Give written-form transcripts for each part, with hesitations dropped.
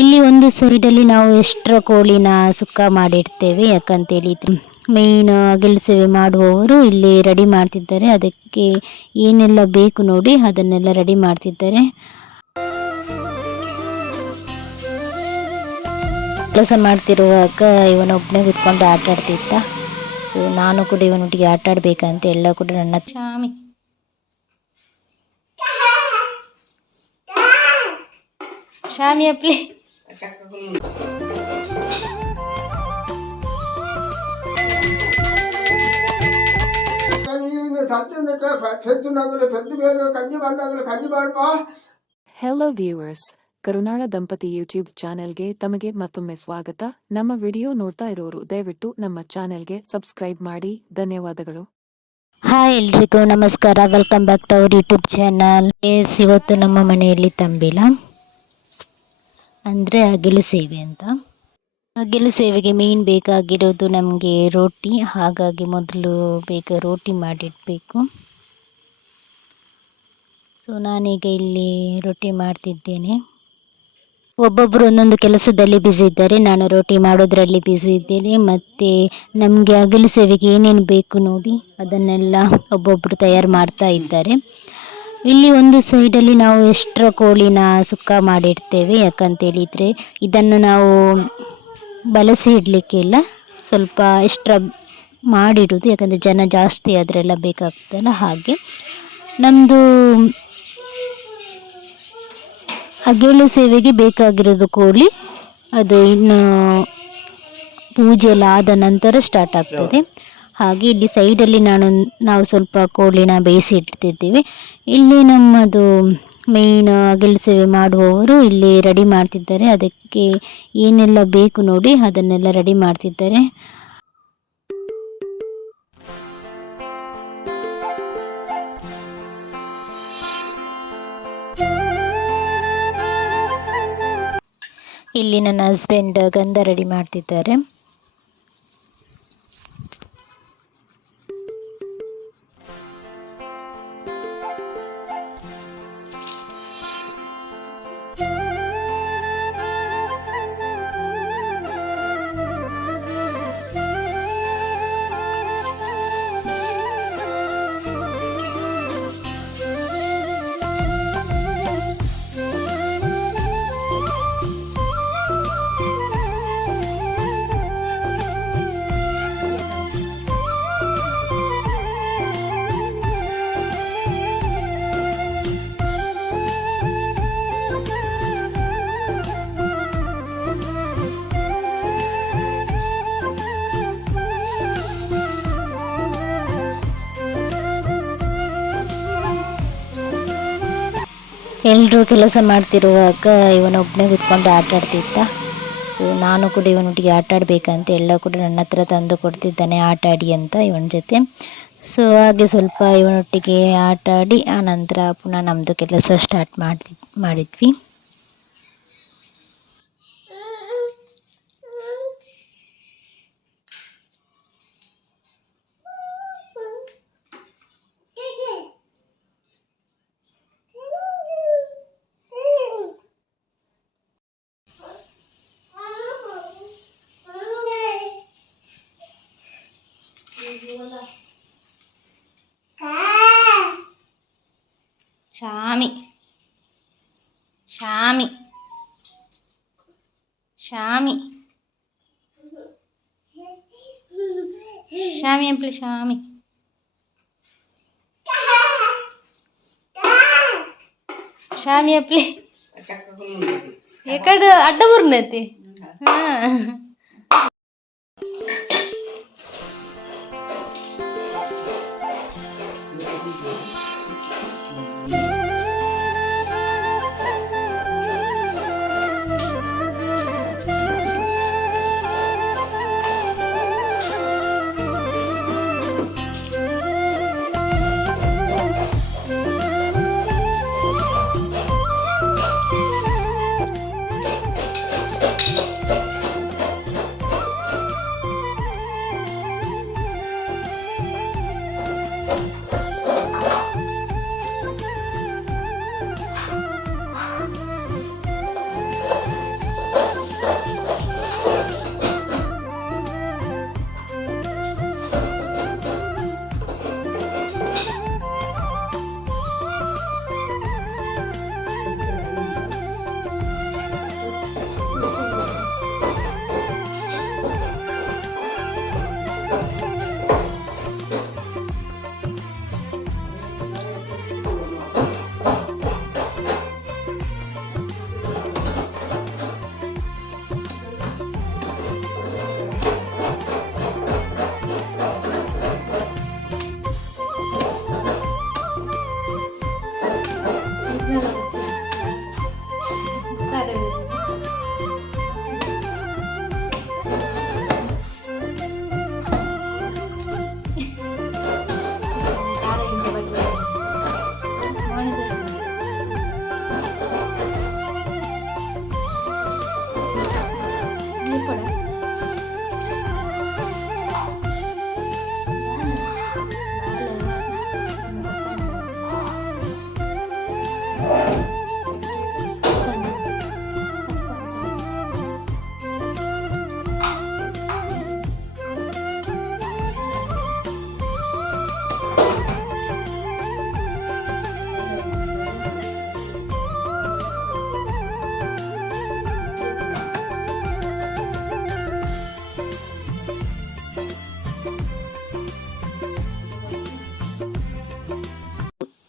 ಇಲ್ಲಿ ಒಂದು ಸೈಡಲ್ಲಿ ನಾವು ಎಕ್ಸ್ಟ್ರಾ ಕೋಳಿನ ಸುಕ್ಕ ಮಾಡಿಡ್ತೇವೆ. ಯಾಕಂತೇಳಿ ಮೇಯ್ನ್ ಅಗಿಲು ಸೇವೆ ಮಾಡುವವರು ಇಲ್ಲಿ ರೆಡಿ ಮಾಡ್ತಿದ್ದಾರೆ. ಅದಕ್ಕೆ ಏನೆಲ್ಲ ಬೇಕು ನೋಡಿ ಅದನ್ನೆಲ್ಲ ರೆಡಿ ಮಾಡ್ತಿದ್ದಾರೆ. ಕೆಲಸ ಮಾಡ್ತಿರುವಾಗ ಇವನೊಬ್ಬನೇ ಕೂತ್ಕೊಂಡು ಆಟ ಆಡ್ತಿದ್ದ. ಸೊ ನಾನು ಕೂಡ ಇವನೊಟ್ಟಿಗೆ ಆಟ ಆಡ್ಬೇಕಂತ ಎಲ್ಲ ಕೂಡ ನನ್ನ ಶಾಮಿ ಅಪ್ಲಿ ಹೆಲೋ ವ್ಯೂವರ್ಸ್, ಕರುನಾಳ ದಂಪತಿ ಯೂಟ್ಯೂಬ್ ಚಾನೆಲ್ಗೆ ತಮಗೆ ಮತ್ತೊಮ್ಮೆ ಸ್ವಾಗತ. ನಮ್ಮ ವಿಡಿಯೋ ನೋಡ್ತಾ ಇರೋರು ದಯವಿಟ್ಟು ನಮ್ಮ ಚಾನೆಲ್ಗೆ ಸಬ್ಸ್ಕ್ರೈಬ್ ಮಾಡಿ. ಧನ್ಯವಾದಗಳು. ಹಾಯ್ ಎಲ್ರಿಗೂ ನಮಸ್ಕಾರ, welcome back to our YouTube channel. ಇವತ್ತು ನಮ್ಮ ಮನೆಯಲ್ಲಿ ತಂಬಿಲ ಅಂದರೆ ಅಗಿಲು ಸೇವೆ ಅಂತ. ಅಗಿಲು ಸೇವೆಗೆ ಮೇನ್ ಬೇಕಾಗಿರೋದು ನಮಗೆ ರೋಟಿ. ಹಾಗಾಗಿ ಮೊದಲು ಬೇಗ ರೋಟಿ ಮಾಡಿಡಬೇಕು. ಸೊ ನಾನೀಗ ಇಲ್ಲಿ ರೊಟ್ಟಿ ಮಾಡ್ತಿದ್ದೇನೆ. ಒಬ್ಬೊಬ್ಬರು ಒಂದೊಂದು ಕೆಲಸದಲ್ಲಿ ಬ್ಯುಸಿ ಇದ್ದಾರೆ. ನಾನು ರೋಟಿ ಮಾಡೋದ್ರಲ್ಲಿ ಬ್ಯುಸಿ ಇದ್ದೇನೆ. ಮತ್ತು ನಮಗೆ ಅಗಿಲು ಸೇವೆಗೆ ಏನೇನು ಬೇಕು ನೋಡಿ ಅದನ್ನೆಲ್ಲ ಒಬ್ಬೊಬ್ಬರು ತಯಾರು ಮಾಡ್ತಾ ಇದ್ದಾರೆ. ಇಲ್ಲಿ ಒಂದು ಸೈಡಲ್ಲಿ ನಾವು ಎಕ್ಸ್ಟ್ರಾ ಕೋಳಿನ ಸುಕ್ಕ ಮಾಡಿಡ್ತೇವೆ. ಯಾಕಂತೇಳಿದರೆ ಇದನ್ನು ನಾವು ಬಳಸಿ ಇಡಲಿಕ್ಕಿಲ್ಲ, ಸ್ವಲ್ಪ ಎಕ್ಸ್ಟ್ರಾ ಮಾಡಿಡೋದು. ಯಾಕಂದರೆ ಜನ ಜಾಸ್ತಿ ಅದರೆಲ್ಲ ಬೇಕಾಗ್ತದಲ್ಲ. ಹಾಗೆ ನಮ್ಮದು ಅಗಿಲು ಸೇವೆಗೆ ಬೇಕಾಗಿರೋದು ಕೋಳಿ. ಅದು ಇನ್ನು ಪೂಜೆ ಎಲ್ಲ ಆದ ನಂತರ ಸ್ಟಾರ್ಟ್ ಆಗ್ತದೆ. ಹಾಗೆ ಇಲ್ಲಿ ಸೈಡಲ್ಲಿ ನಾವು ಸ್ವಲ್ಪ ಕೋಳಿನ ಬೇಯಿಸಿ ಇಡ್ತಿದ್ದೀವಿ. ಇಲ್ಲಿ ನಮ್ಮದು ಮೇಯ್ನ್ ಅಗಿಲು ಸೇವೆ ಮಾಡುವವರು ಇಲ್ಲಿ ರೆಡಿ ಮಾಡ್ತಿದ್ದಾರೆ. ಅದಕ್ಕೆ ಏನೆಲ್ಲ ಬೇಕು ನೋಡಿ ಅದನ್ನೆಲ್ಲ ರೆಡಿ ಮಾಡ್ತಿದ್ದಾರೆ. ಇಲ್ಲಿ ನನ್ನ ಹಸ್ಬೆಂಡ್ ಗಂಧ ರೆಡಿ ಮಾಡ್ತಿದ್ದಾರೆ. ಎಲ್ಲರೂ ಕೆಲಸ ಮಾಡ್ತಿರುವಾಗ ಇವನೊಬ್ಬನೇ ಕೂತ್ಕೊಂಡು ಆಟ ಆಡ್ತಿದ್ದ. ಸೊ ನಾನು ಕೂಡ ಇವನೊಟ್ಟಿಗೆ ಆಟ ಆಡಬೇಕಂತ ಎಲ್ಲ ಕೂಡ ನನ್ನ ಹತ್ರ ತಂದು ಕೊಡ್ತಿದ್ದಾನೆ, ಆಟ ಆಡಿ ಅಂತ ಇವನ ಜೊತೆ. ಸೊ ಹಾಗೆ ಸ್ವಲ್ಪ ಇವನೊಟ್ಟಿಗೆ ಆಟ ಆಡಿ ಆನಂತರ ಪುನಃ ನಮ್ಮದು ಕೆಲಸ ಸ್ಟಾರ್ಟ್ ಮಾಡಿದ್ವಿ. ಶಾಮಿ ಶಾಮಿ ಶಾಮಿ ಶಾಮಿ ಅಂಪ್ಲಿ ಶಾಮಿ ಶಾಮಿ ಅಪ್ಲಿ ಎಕಡೆ ಅಡ್ಡ ಬರ್ನೈತಿ.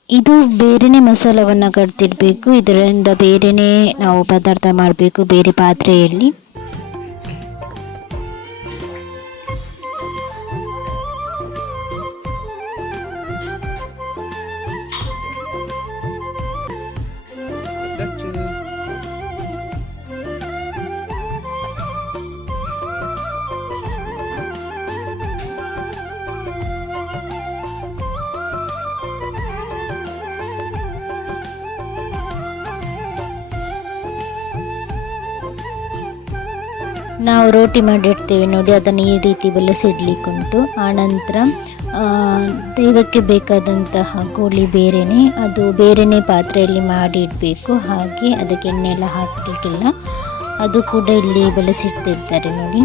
ಇದು ಬೇರೆನೇ ಮಸಾಲವನ್ನು ಕಡ್ದಿಡಬೇಕು. ಇದರಿಂದ ಬೇರೆನೇ ನಾವು ಪದಾರ್ಥ ಮಾಡಬೇಕು ಬೇರೆ ಪಾತ್ರೆಯಲ್ಲಿ. ನಾವು ರೋಟಿ ಮಾಡಿಡ್ತೇವೆ ನೋಡಿ, ಅದನ್ನು ಈ ರೀತಿ ಬೆಳೆಸಿಡ್ಲಿಕ್ಕುಂಟು. ಆನಂತರ ದೈವಕ್ಕೆ ಬೇಕಾದಂತಹ ಕೋಳಿ ಬೇರೆಯೇ, ಅದು ಬೇರೆಯೇ ಪಾತ್ರೆಯಲ್ಲಿ ಮಾಡಿ ಇಡಬೇಕು. ಹಾಗೆ ಅದಕ್ಕೆ ಎಣ್ಣೆ ಎಲ್ಲ ಹಾಕಲಿಕ್ಕಿಲ್ಲ, ಅದು ಕೂಡ ಇಲ್ಲಿ ಬೆಳೆಸಿಡ್ತಿರ್ತಾರೆ ನೋಡಿ.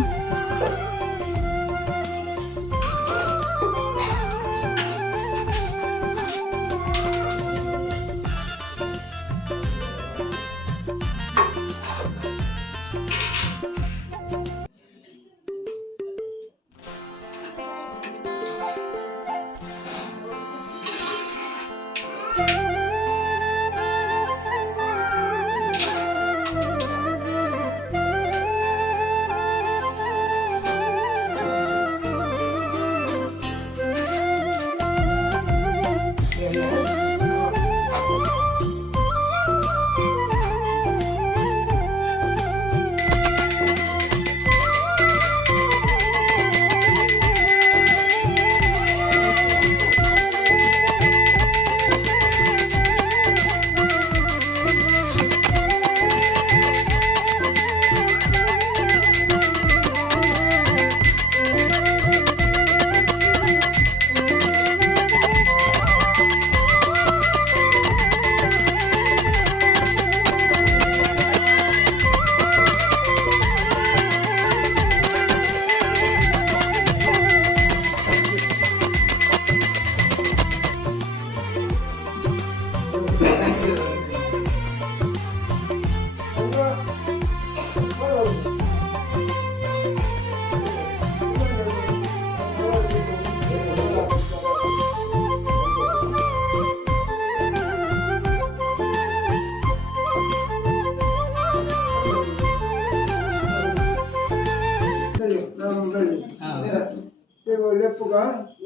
ಲೆಪ್ಪುಗ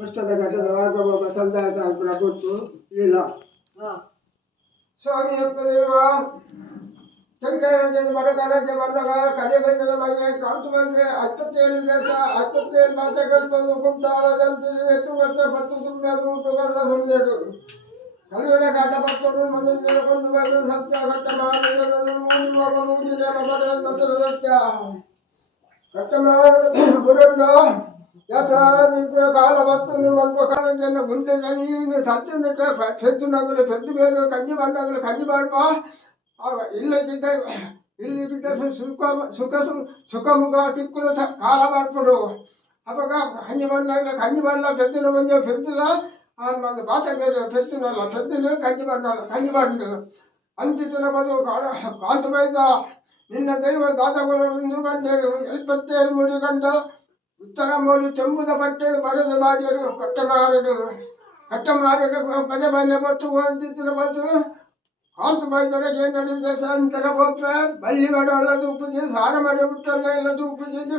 ವರ್ಷದ ಘಟ್ಟದ ಆಗವಾಗ ಸಂದಾಯ ಕೊಟ್ಟು ಇಲ್ಲ ಸ್ವಾಮಿ ದೇವ ಶಂಕರ ಮಡಕರಾಜ ಬಂದಾಗ ಕದೆ ಬೈದನ ಬಗ್ಗೆ ಕಾಂತು ಬಂದೆ 27 ದೇಶ 27 ಭಾಷೆಗಳು ಕುಂಟಾಳದಂತೆ 8 ವರ್ಷ 10 ಸುಮ್ಮನೆ ಊಟು ಬರಲ ಸುಮ್ಮನೆಡು ಕಲಿಯುವ ಘಾಟ ಭಕ್ತರು ಮಂದಿರ ಕೊಂಡು ಬಂದು ಸತ್ಯ ಘಟ್ಟ ಮಾಡಿದನು ಮೂಡಿ ಮಗ ಮೂಡಿನ ಮಗನ ಮತ್ತರು ಸತ್ಯ ಘಟ್ಟ ಮಾಡಿ ಗುರುಂಡ ಯಥಾರ ನಿಂಪುರ ಕಾಲ ಭಕ್ತನು ಮಲ್ಪ ಕಾಲಂಜನ ಗುಂಡೆ ನೀರಿನ ಸತ್ಯ ನೆಟ್ಟ ಪೆದ್ದು ನಗಲು ಪೆದ್ದು ಬೇರೆ ಕಂಜಿ ಬಣ್ಣಗಳು ಕಂಜಿ ಬಾಡ್ಪ ಇಲ್ಲದಿದ್ದ ಇಲ್ಲಿದ್ದ ಸುಖ ಮುಖ ತಿಕ್ಕುನ ಕಾಲ ಮಾಡ್ಪರು ಅವಾಗ ಕಂಜಿ ಬಣ್ಣ ಪೆದ್ದಿನ ಬಂಜ ಪೆದ್ದಿಲ್ಲ ಒಂದು ಭಾಷೆ ಬೇರೆ ಪೆದ್ದಿನಲ್ಲ ಪೆದ್ದಿನ ಕಂಜಿ ಬಣ್ಣ ಅಂಚಿತನ ಬದು ಕಾಂತು ಬೈದ ನಿನ್ನ ದೈವ ದಾದಗೊರೊಂದು ಗಂಡರು 77 ಮುಡಿ ಗಂಡ ಉತ್ತರ ಮೌಲಿ ಚೆಂಬುದ ಬಟ್ಟೆಡು ಬರೆದು ಬಾಡಿಯರು ಕಟ್ಟಮಾರಡು ಮನೆ ಮನೆ ಬತ್ತು ಅಂಚಿತನ ಬದು ಕಾಂತು ಬೈದೊಳಗೆ ನಡೆದ ಸಂತರ ಬೋಪ ಬಲ್ಲಿ ಮಾಡೋಲ್ಲದು ಉಪಜಿ ಸಾರ ಮಾಡಿ ಬಿಟ್ಟಲ್ಲ ಇಲ್ಲದು ಉಪಜಿದ್ದು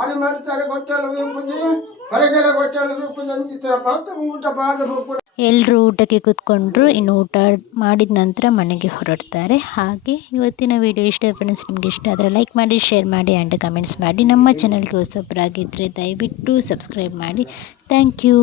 ಆರಿ ಮಾಡ್ತಾರೆ ಗೊತ್ತಲ್ಲದು ಉಪಜಿ ಹೊರಗೆರೆ ಗೊತ್ತಲ್ಲದು ಉಪಜಿ ಅಂಚಿತರ ಬರ್ತ ಊಟ ಬಾಡ ಹೋಗ್ಬಿಡ ಎಲ್ಲರೂ ಊಟಕ್ಕೆ ಕೂತ್ಕೊಂಡ್ರು. ಇನ್ನು ಊಟ ಮಾಡಿದ ನಂತರ ಮನೆಗೆ ಹೊರಡ್ತಾರೆ. ಹಾಗೆ ಇವತ್ತಿನ ವಿಡಿಯೋ ಇಷ್ಟ ಫ್ರೆಂಡ್ಸ್. ನಿಮ್ಗೆ ಇಷ್ಟ ಆದರೆ ಲೈಕ್ ಮಾಡಿ, ಶೇರ್ ಮಾಡಿ ಆ್ಯಂಡ್ ಕಮೆಂಟ್ಸ್ ಮಾಡಿ. ನಮ್ಮ ಚಾನಲ್ಗೆ ಹೊಸಬರಾಗಿದ್ದರೆ ದಯವಿಟ್ಟು ಸಬ್ಸ್ಕ್ರೈಬ್ ಮಾಡಿ. Thank you.